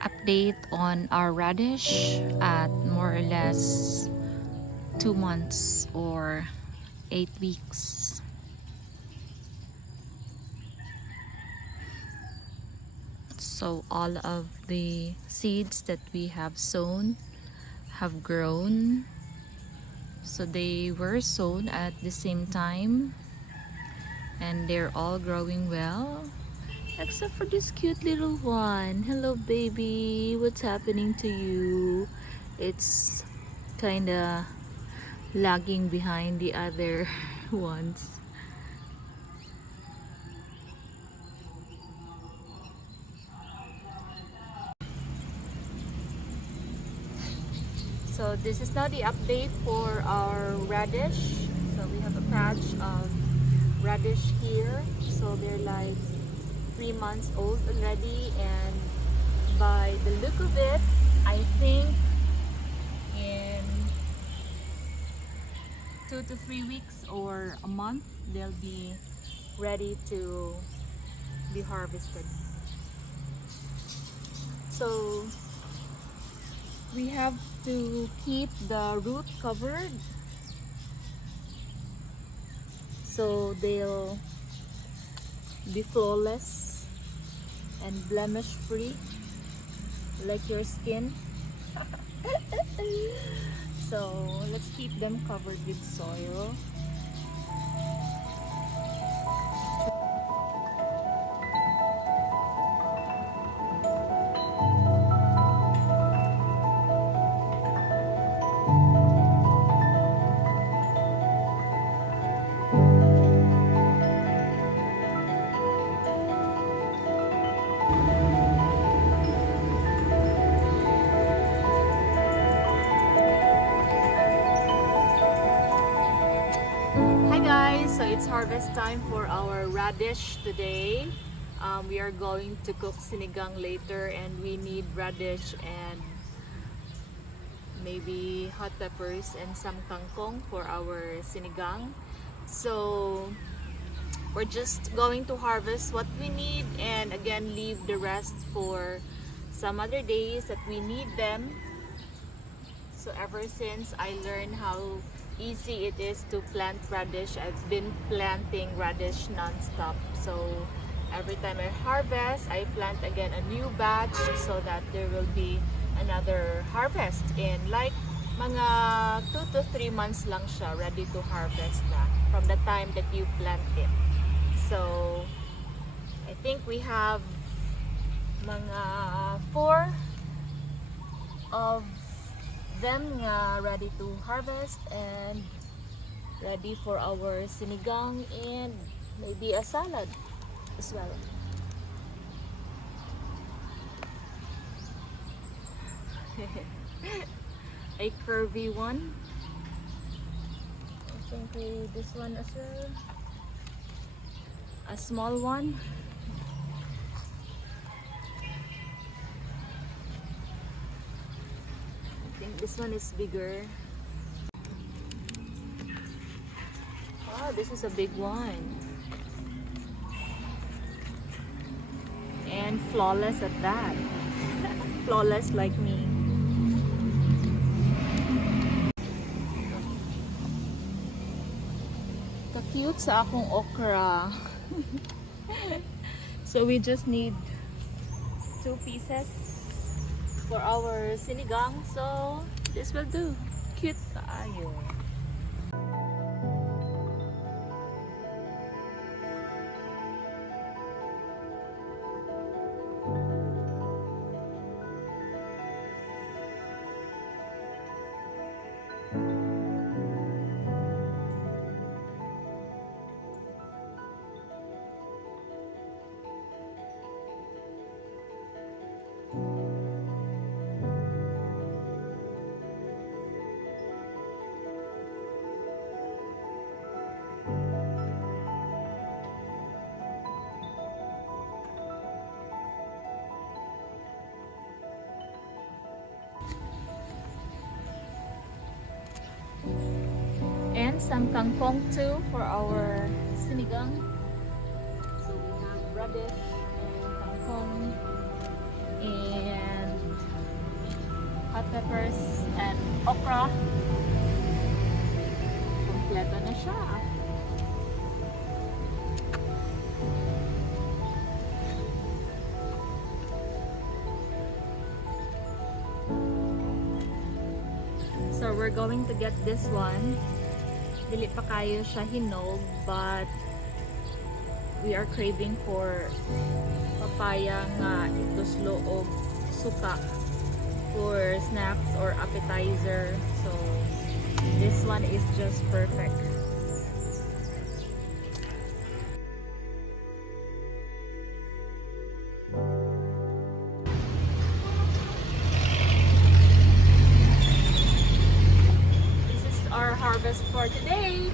Update on our radish at more or less 2 months or 8 weeks. So all of the seeds that we have sown have grown. So they were sown at the same time and they're all growing well. Except for this cute little one. Hello baby, what's happening to you? It's kinda lagging behind the other ones. So this is now the update for our radish. So we have a patch of radish here. So they're like 3 months old already, and by the look of it, I think in 2 to 3 weeks or a month they'll be ready to be harvested. So we have to keep the root covered so they'll be flawless and blemish free like your skin. So let's keep them covered with soil. So it's harvest time for our radish today. We are going to cook sinigang later, and we need radish and maybe hot peppers and some kangkong for our sinigang. So we're just going to harvest what we need and again leave the rest for some other days that we need them. So ever since I learned how easy it is to plant radish, I've been planting radish non-stop. So every time I harvest, I plant again a new batch so that there will be another harvest in like mga 2 to 3 months lang siya, ready to harvest na from the time that you plant it. So I think we have mga 4 of them ready to harvest and ready for our sinigang, and maybe be a salad as well. A curvy one. I think this one as well. A small one. I think this one is bigger. Oh, this is a big one. And flawless at that. Flawless like me. Cute sa akong okra. So we just need 2 pieces for our sinigang. So this will do. Cute kaayo. And some kangkong too for our sinigang. So we have radish and kangkong and hot peppers and okra. Kompleto na siya. So we're going to get this one. Dili pa kayo siya hinog, but we are craving for papaya nga ituslo o suka for snacks or appetizer. So this one is just perfect. Our harvest for today.